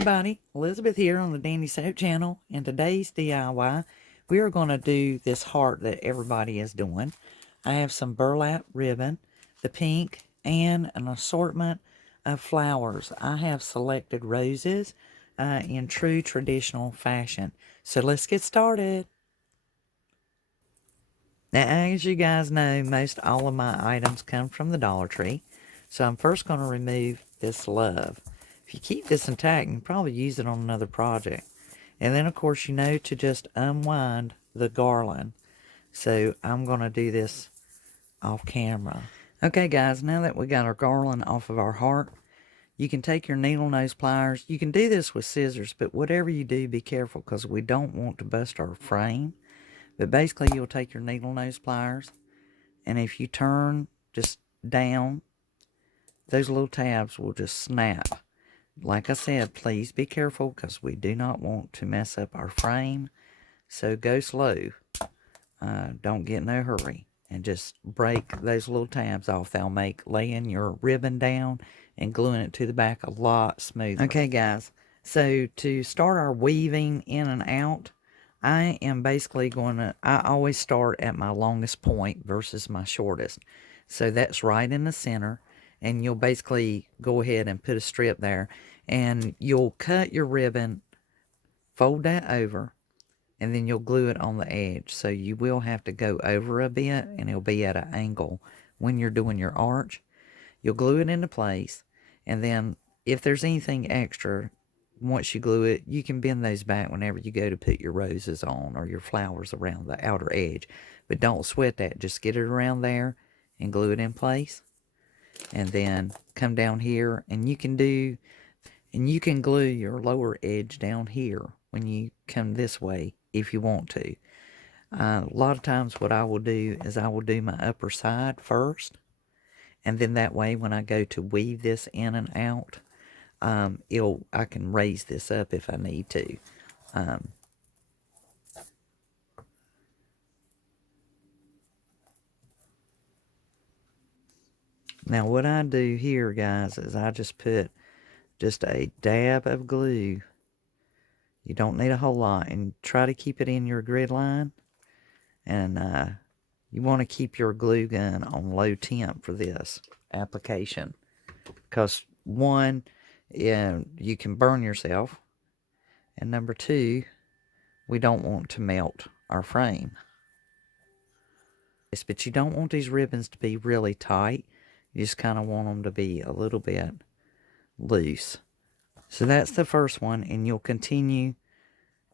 everybody, Elizabeth here on the Dandysoap Channel, and today's DIY, we are going to do this heart that everybody is doing. I have some burlap ribbon, the pink, and an assortment of flowers. I have selected roses in true traditional fashion. So let's get started. Now, as you guys know, most all of my items come from the Dollar Tree. So I'm first going to remove this love. If you keep this intact, you can probably use it on another project. And then, of course, you know to just unwind the garland. So I'm going to do this off camera. Okay, guys, now that we got our garland off of our heart, you can take your needle nose pliers. You can do this with scissors, but whatever you do, be careful because we don't want to bust our frame. But basically, you'll take your needle nose pliers, and if you turn just down, those little tabs will just snap. Like I said, please be careful because we do not want to mess up our frame. So go slow. Don't get in no hurry. And just break those little tabs off. They'll make laying your ribbon down and gluing it to the back a lot smoother. Okay, guys. So to start our weaving in and out, I am basically I always start at my longest point versus my shortest. So that's right in the center. And you'll basically go ahead and put a strip there. And you'll cut your ribbon, fold that over, and then you'll glue it on the edge. So you will have to go over a bit, and it'll be at an angle when you're doing your arch. You'll glue it into place, and then if there's anything extra, once you glue it, you can bend those back whenever you go to put your roses on or your flowers around the outer edge. But don't sweat that. Just get it around there and glue it in place. And then come down here, and you can glue your lower edge down here when you come this way if you want to. A lot of times what I will do is I will do my upper side first, and then that way when I go to weave this in and out, I can raise this up if I need to. Now what I do here, guys, is I just put just a dab of glue. You don't need a whole lot, and try to keep it in your grid line. And you want to keep your glue gun on low temp for this application, because one, you can burn yourself, and number two, we don't want to melt our frame. Yes, but you don't want these ribbons to be really tight. You just kind of want them to be a little bit loose. So that's the first one, and you'll continue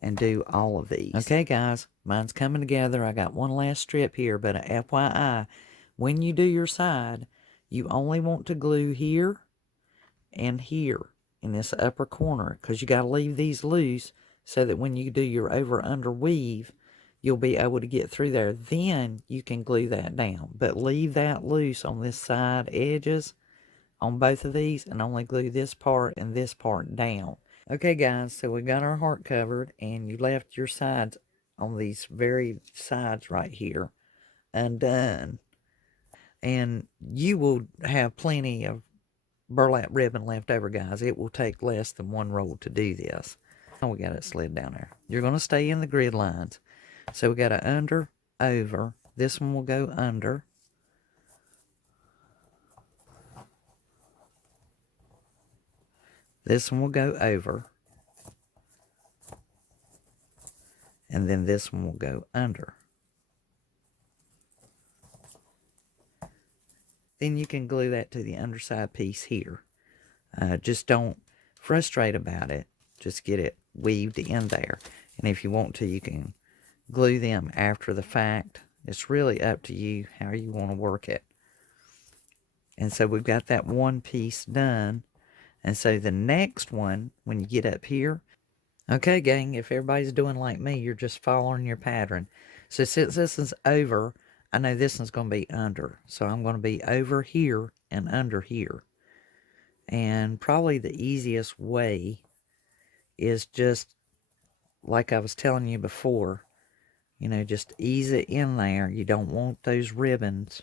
and do all of these. Okay, guys, mine's coming together. I got one last strip here, but FYI, when you do your side, you only want to glue here and here in this upper corner, because you got to leave these loose so that when you do your over-under weave, you'll be able to get through there. Then you can glue that down, but leave that loose on this side edges on both of these, and only glue this part and this part down. Okay, guys, so we got our heart covered, and you left your sides on these very sides right here undone. And you will have plenty of burlap ribbon left over, guys. It will take less than one roll to do this. Oh, we got it slid down there. You're going to stay in the grid lines. So we got a under, over. This one will go under. This one will go over. And then this one will go under. Then you can glue that to the underside piece here. Just don't frustrate about it. Just get it weaved in there. And if you want to, you can glue them after the fact. It's really up to you how you want to work it. And so we've got that one piece done. And so the next one, when you get up here, okay, gang, if everybody's doing like me, you're just following your pattern. So since this is over, I know this one's going to be under. So I'm going to be over here and under here. And probably the easiest way is just, like I was telling you before, you know, just ease it in there. You don't want those ribbons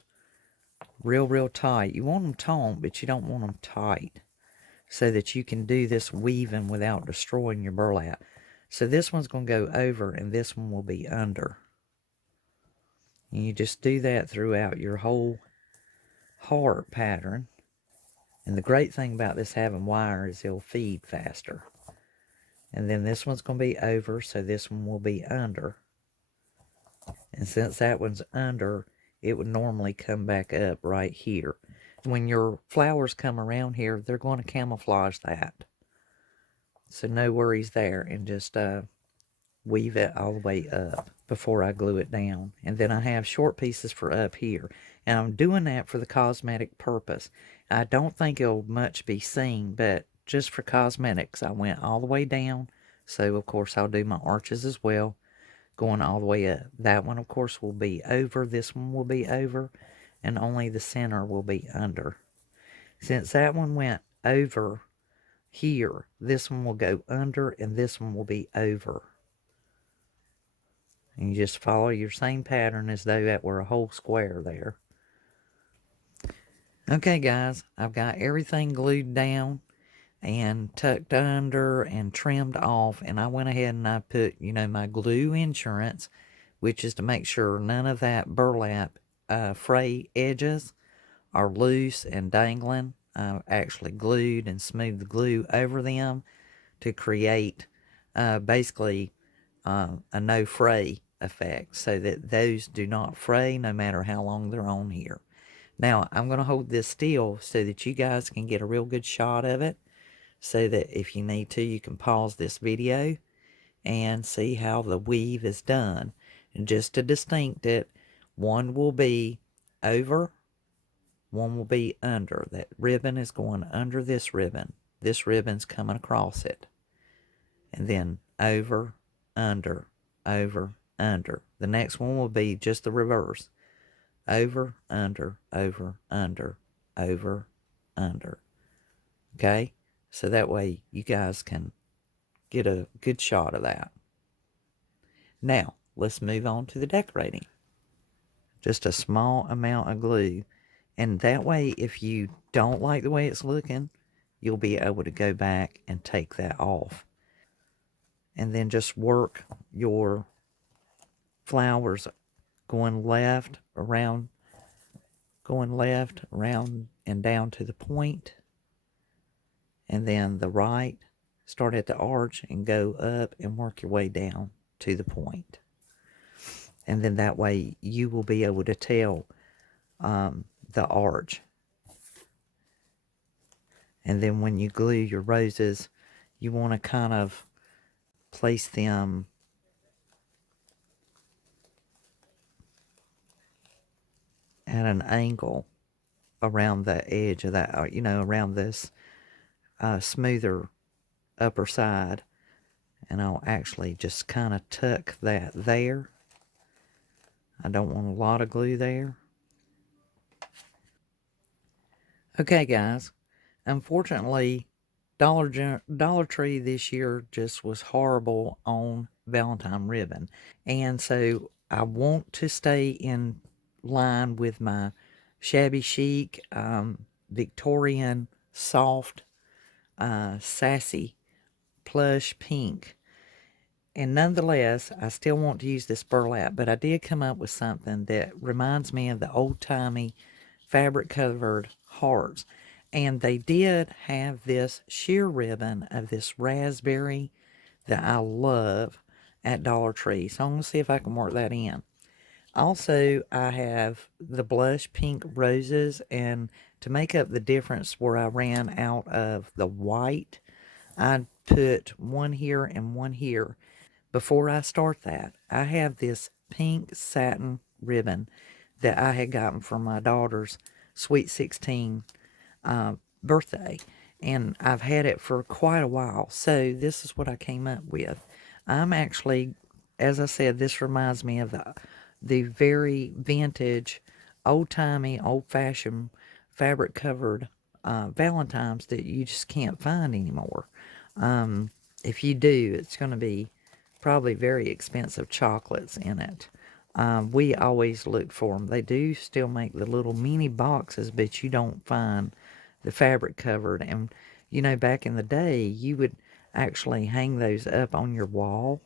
real tight. You want them taut, but you don't want them tight. so that you can do this weaving without destroying your burlap. So this one's going to go over and this one will be under. And you just do that throughout your whole heart pattern. And the great thing about this having wire is it'll feed faster. And then this one's going to be over, so this one will be under. And since that one's under, it would normally come back up right here. When your flowers come around here, they're going to camouflage that. So no worries there. And just weave it all the way up before I glue it down. And then I have short pieces for up here. And I'm doing that for the cosmetic purpose. I don't think it'll much be seen, but just for cosmetics, I went all the way down. So, of course, I'll do my arches as well, going all the way up. That one, of course, will be over. This one will be over. And only the center will be under. Since that one went over here, this one will go under and this one will be over. And you just follow your same pattern as though that were a whole square there. Okay, guys, I've got everything glued down and tucked under and trimmed off. And I went ahead and I put, my glue insurance, which is to make sure none of that burlap fray edges are loose and dangling. I actually glued and smoothed the glue over them to create basically a no fray effect, so that those do not fray no matter how long they're on here. Now I'm going to hold this still so that you guys can get a real good shot of it, so that if you need to, you can pause this video and see how the weave is done. And just to distinct it, one will be over, one will be under. That ribbon is going under this ribbon. This ribbon's coming across it. And then over, under, over, under. The next one will be just the reverse. Over, under, over, under, over, under. Okay? So that way you guys can get a good shot of that. Now, let's move on to the decorating. Just a small amount of glue. And that way, if you don't like the way it's looking, you'll be able to go back and take that off. And then just work your flowers going left, around, and down to the point. And then the right, start at the arch and go up and work your way down to the point. And then that way you will be able to tell the arch. And then when you glue your roses, you want to kind of place them at an angle around the edge of that, around this smoother upper side. And I'll actually just kind of tuck that there. I don't want a lot of glue there. Okay, guys. Unfortunately, Dollar Tree this year just was horrible on Valentine ribbon. And so I want to stay in line with my Shabby Chic, Victorian, soft, sassy, plush pink. And nonetheless, I still want to use this burlap, but I did come up with something that reminds me of the old-timey fabric-covered hearts. And they did have this sheer ribbon of this raspberry that I love at Dollar Tree. So I'm going to see if I can work that in. Also, I have the blush pink roses, and to make up the difference where I ran out of the white, I put one here and one here. Before I start that, I have this pink satin ribbon that I had gotten for my daughter's Sweet 16 birthday, and I've had it for quite a while. So this is what I came up with. I'm actually, as I said, this reminds me of the very vintage, old-timey, old-fashioned fabric-covered Valentines that you just can't find anymore. If you do, it's going to be probably very expensive chocolates in it. We always look for them. They do still make the little mini boxes, but you don't find the fabric covered. And, You know, back in the day, you would actually hang those up on your wall,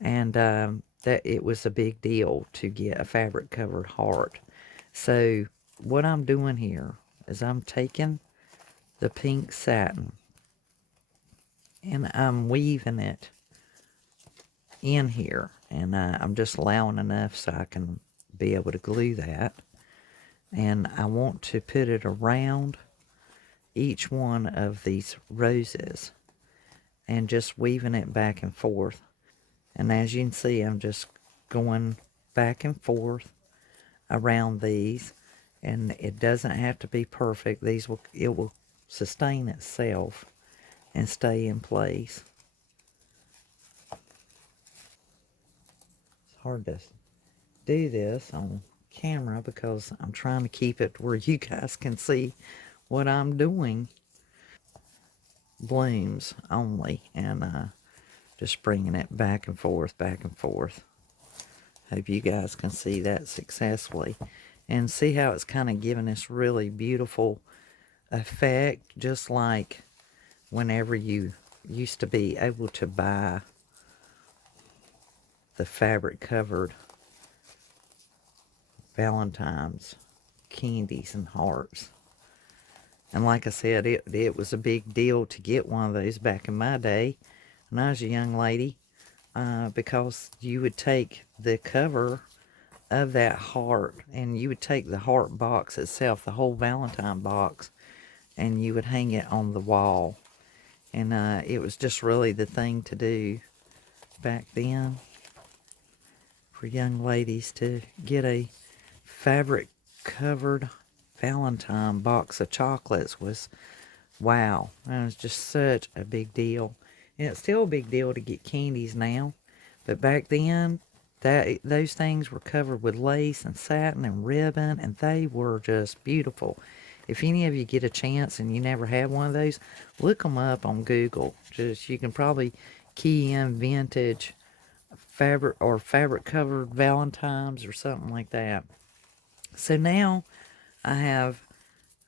and that it was a big deal to get a fabric covered heart. So what I'm doing here is I'm taking the pink satin and I'm weaving it in here, and I'm just allowing enough so I can be able to glue that. And I want to put it around each one of these roses and just weaving it back and forth. And as you can see, I'm just going back and forth around these, and it doesn't have to be perfect. It will sustain itself and stay in place. It's hard to do this on camera because I'm trying to keep it where you guys can see what I'm doing. Blooms only, and just bringing it back and forth, back and forth. Hope you guys can see that successfully, and see how it's kind of giving this really beautiful effect, just like whenever you used to be able to buy the fabric covered Valentine's candies and hearts. And like I said, it was a big deal to get one of those back in my day when I was a young lady, because you would take the cover of that heart and you would take the heart box itself, the whole Valentine box, and you would hang it on the wall. And it was just really the thing to do back then for young ladies to get a fabric covered Valentine box of chocolates. Was wow, that was just such a big deal. And it's still a big deal to get candies now, but back then those things were covered with lace and satin and ribbon, and they were just beautiful. If any of you get a chance and you never had one of those, look them up on Google. Just, you can probably key in vintage fabric or fabric covered Valentines or something like that. So now I have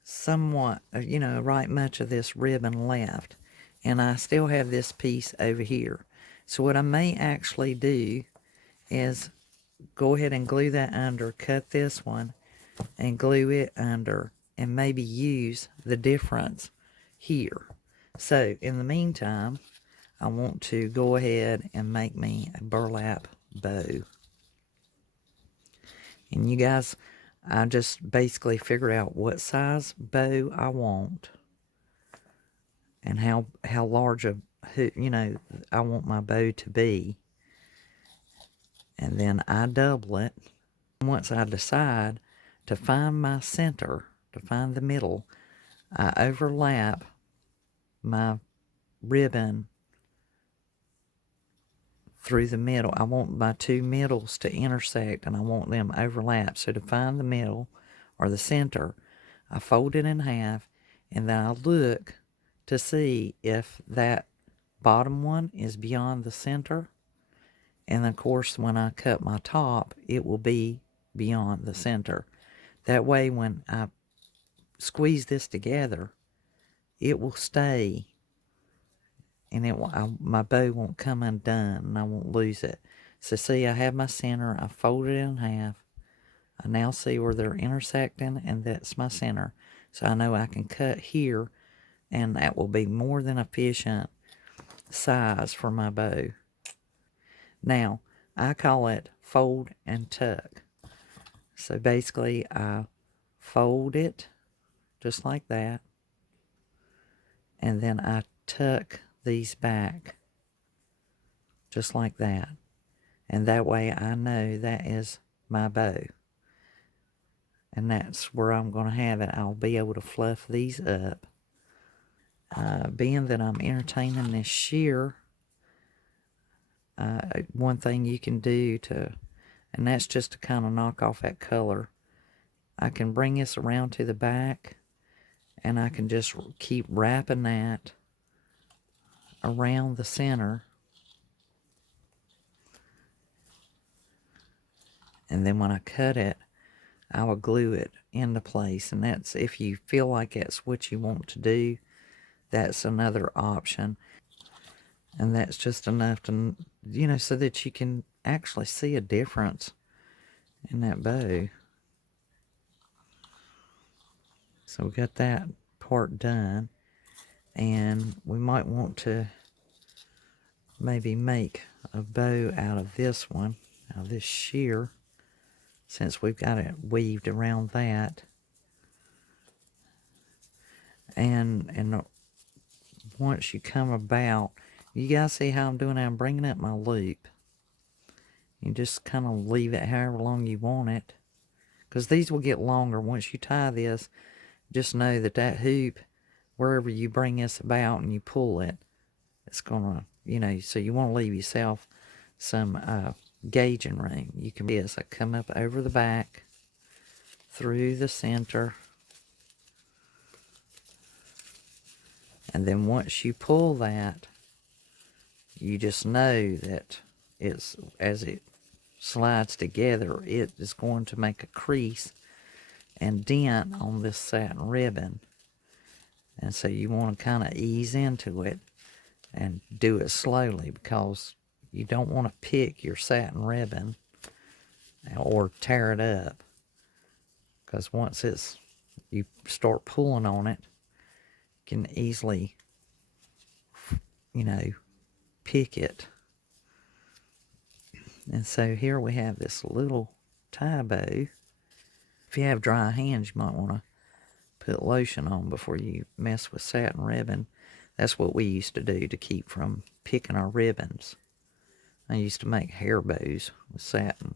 somewhat, right much of this ribbon left, and I still have this piece over here. So what I may actually do is go ahead and glue that under, cut this one and glue it under, and maybe use the difference here. So in the meantime, I want to go ahead and make me a burlap bow. And you guys, I just basically figured out what size bow I want and how large a, I want my bow to be. And then I double it. Once I decide to find my center, to find the middle, I overlap my ribbon through the middle. I want my two middles to intersect, and I want them overlap. So to find the middle or the center, I fold it in half, and then I look to see if that bottom one is beyond the center. And of course, when I cut my top, it will be beyond the center. That way, when I squeeze this together, it will stay, and my bow won't come undone, and I won't lose it. So see, I have my center, I fold it in half. I now see where they're intersecting, and that's my center. So I know I can cut here, and that will be more than efficient size for my bow. Now, I call it fold and tuck. So basically, I fold it just like that, and then I tuck these back just like that. And that way I know that is my bow. And that's where I'm going to have it. I'll be able to fluff these up. Being that I'm entertaining this sheer, one thing you can do and that's just to kind of knock off that color, I can bring this around to the back, and I can just keep wrapping that around the center. And then when I cut it, I will glue it into place. And that's, if you feel like that's what you want to do, that's another option. And that's just enough to, you know, so that you can actually see a difference in that bow. So we got that part done. And we might want to maybe make a bow out of this one, out of this sheer, since we've got it weaved around that. And once you come about, you guys see how I'm doing that? I'm bringing up my loop. You just kind of leave it however long you want it, because these will get longer. Once you tie this, just know that that hoop, wherever you bring this about and you pull it, it's gonna, you know, so you want to leave yourself some gauging room. You can do this. I come up over the back, through the center, and then once you pull that, you just know that it's, as it slides together, it is going to make a crease and dent on this satin ribbon. And so you want to kind of ease into it and do it slowly, because you don't want to pick your satin ribbon or tear it up, because once you start pulling on it, you can easily, you know, pick it. And so here we have this little tie bow. If you have dry hands, you might want to put lotion on before you mess with satin ribbon. That's what we used to do to keep from picking our ribbons. I used to make hair bows with satin,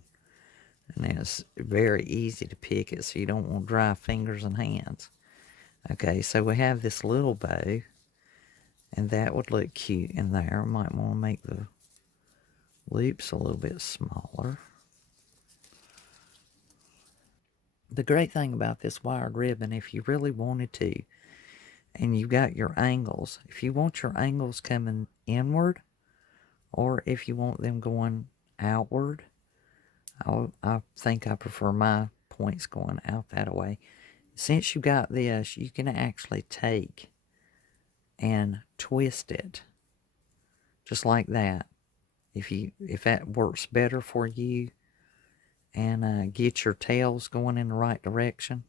and it's very easy to pick it, so you don't want dry fingers and hands. Okay, so we have this little bow, and that would look cute in there. I might want to make the loops a little bit smaller. The great thing about this wired ribbon, if you really wanted to, and you got your angles, if you want your angles coming inward, or if you want them going outward, I think I prefer my points going out that way. Since you got this, you can actually take and twist it just like that, if that works better for you, and get your tails going in the right direction,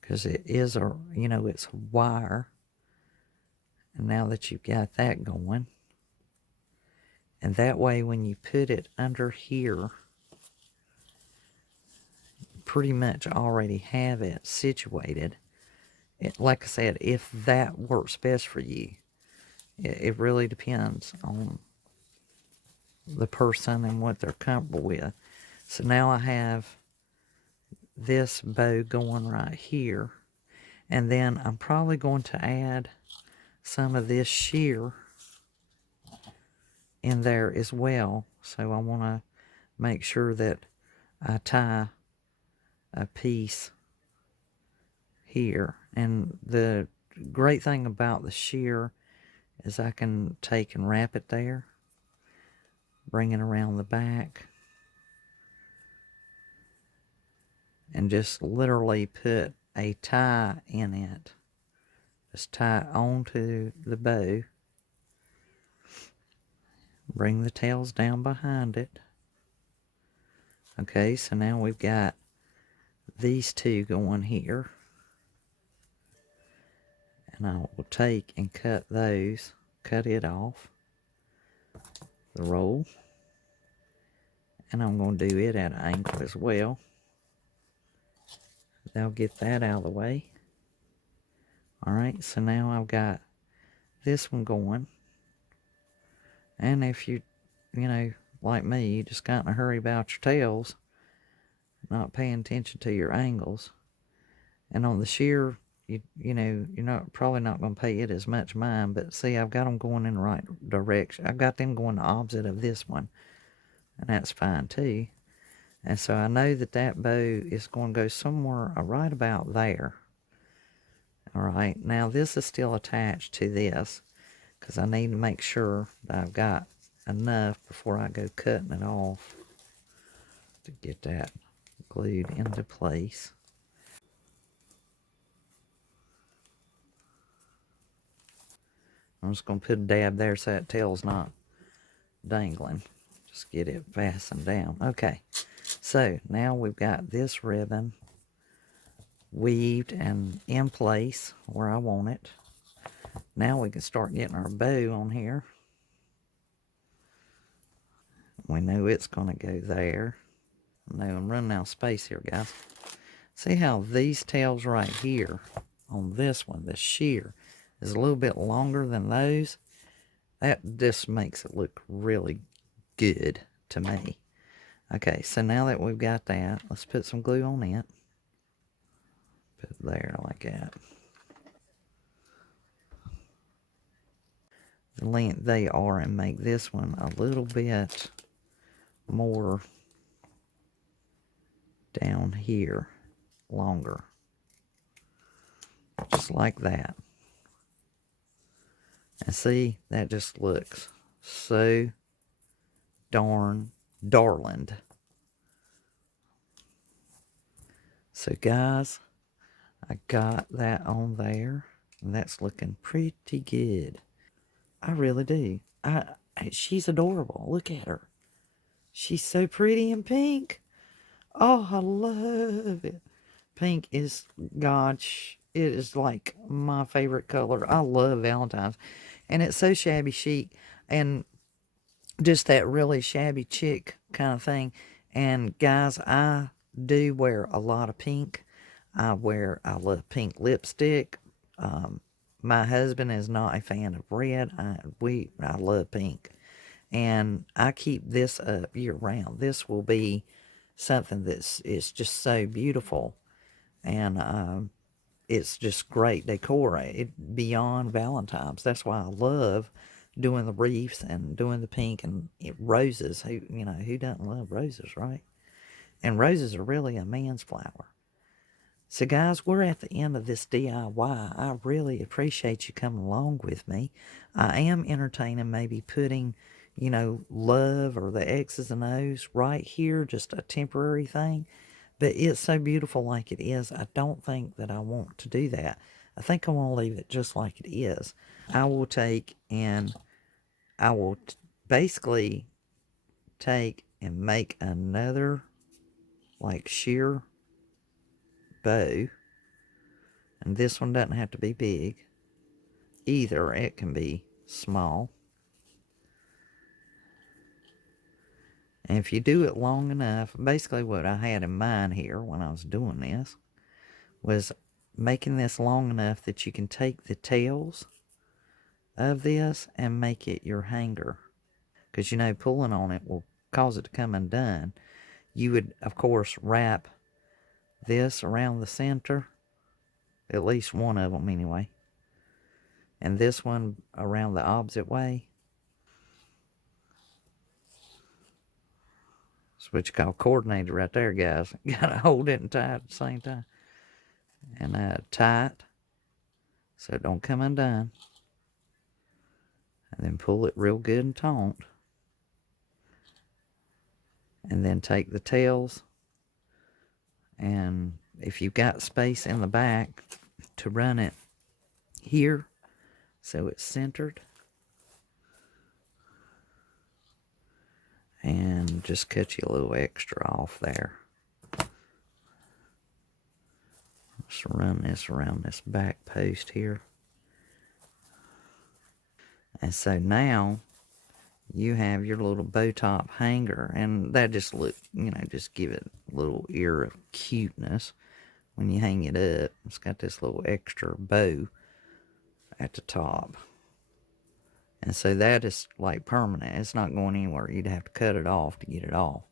because it is a, you know, it's a wire. And now that you've got that going, and that way when you put it under here, you pretty much already have it situated. Like I said, if that works best for you, it really depends on the person and what they're comfortable with. So now I have this bow going right here, and then I'm probably going to add some of this sheer in there as well. So I want to make sure that I tie a piece here. And the great thing about the sheer is I can take and wrap it there, bring it around the back, and just literally put a tie in it. Just tie it onto the bow. Bring the tails down behind it. Okay, so now we've got these two going here. And I will take and cut it off the roll. And I'm going to do it at an angle as well. That'll get that out of the way. Alright, so now I've got this one going. And if you know, like me, you just got in a hurry about your tails, not paying attention to your angles. And on the sheer, you know, you're probably not going to pay it as much mind, but see, I've got them going in the right direction. I've got them going the opposite of this one, and that's fine too. And so I know that that bow is going to go somewhere right about there. All right, now this is still attached to this, because I need to make sure that I've got enough before I go cutting it off to get that glued into place. I'm just going to put a dab there so that tail's not dangling. Just get it fastened down. Okay, so now we've got this ribbon weaved and in place where I want it. Now we can start getting our bow on here. We know it's going to go there. No, I'm running out of space here, guys. See how these tails right here on this one, the sheer, is a little bit longer than those? That just makes it look really good to me. Okay, so now that we've got that, let's put some glue on it. Put it there like that. The length they are, and make this one a little bit more down here, longer. Just like that. And see, that just looks so darn darling. So guys, I got that on there, and that's looking pretty good. I really do. She's adorable. Look at her. She's so pretty in pink. Oh, I love it. Pink is, gosh, it is like my favorite color. I love Valentine's. And it's so shabby chic. And just that really shabby chic kind of thing. And guys, I do wear a lot of pink. I love pink lipstick. My husband is not a fan of red. I love pink. And I keep this up year round. This will be something is just so beautiful. And it's just great decor. Beyond Valentine's. That's why I love doing the wreaths and doing the pink and roses. Who doesn't love roses, right? And roses are really a man's flower. So guys, we're at the end of this DIY. I really appreciate you coming along with me. I am entertaining maybe putting, love or the X's and O's right here, just a temporary thing. But it's so beautiful like it is, I don't think that I want to do that. I think I want to leave it just like it is. I will take and I will basically take and make another like sheer bow. And this one doesn't have to be big either. It can be small. And if you do it long enough, basically what I had in mind here when I was doing this was making this long enough that you can take the tails of this and make it your hanger. Because, pulling on it will cause it to come undone. You would, of course, wrap this around the center. At least one of them, anyway. And this one around the opposite way. That's what you call coordinated right there, guys. You gotta hold it and tie it at the same time. And tight, so it don't come undone. And then pull it real good and taut. And then take the tails. And if you've got space in the back to run it here, so it's centered. And just cut you a little extra off there. Let's run this around this back post here. And so now you have your little bow top hanger, and that just just give it a little air of cuteness when you hang it up. It's got this little extra bow at the top. And so that is like permanent. It's not going anywhere. You'd have to cut it off to get it off.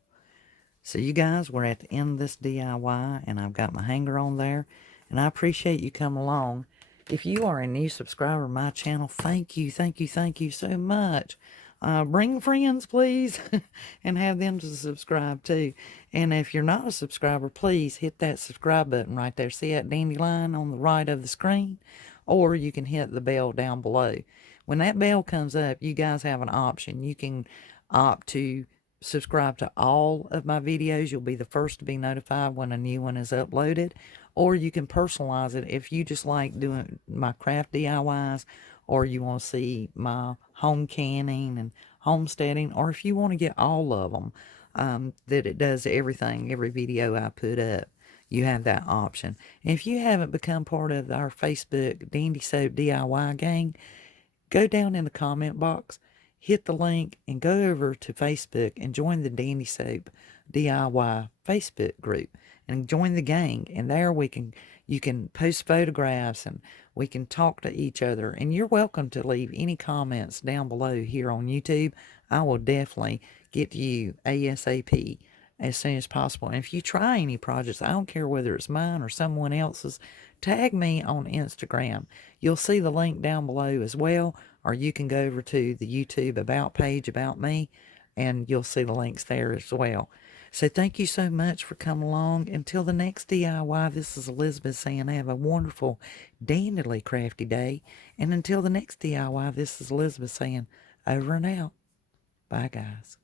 So you guys, we're at the end of this DIY, and I've got my hanger on there. And I appreciate you coming along. If you are a new subscriber to my channel, thank you so much. Bring friends, please, and have them to subscribe too. And if you're not a subscriber, please hit that subscribe button right there. See that dandelion on the right of the screen? Or you can hit the bell down below. When that bell comes up, you guys have an option. You can opt to subscribe to all of my videos. You'll be the first to be notified when a new one is uploaded. Or you can personalize it if you just like doing my craft DIYs, or you want to see my home canning and homesteading, or if you want to get all of them, that it does everything, every video I put up, you have that option. And if you haven't become part of our Facebook Dandysoap DIY gang, go down in the comment box, hit the link, and go over to Facebook and join the Dandysoap DIY Facebook group and join the gang. And there you can post photographs and we can talk to each other. And you're welcome to leave any comments down below here on YouTube. I will definitely get to you ASAP as soon as possible. And if you try any projects, I don't care whether it's mine or someone else's, tag me on Instagram. You'll see the link down below as well, or you can go over to the YouTube About page about me, and you'll see the links there as well. So thank you so much for coming along. Until the next DIY, this is Elizabeth saying have a wonderful, dandily crafty day. And until the next DIY, this is Elizabeth saying over and out. Bye, guys.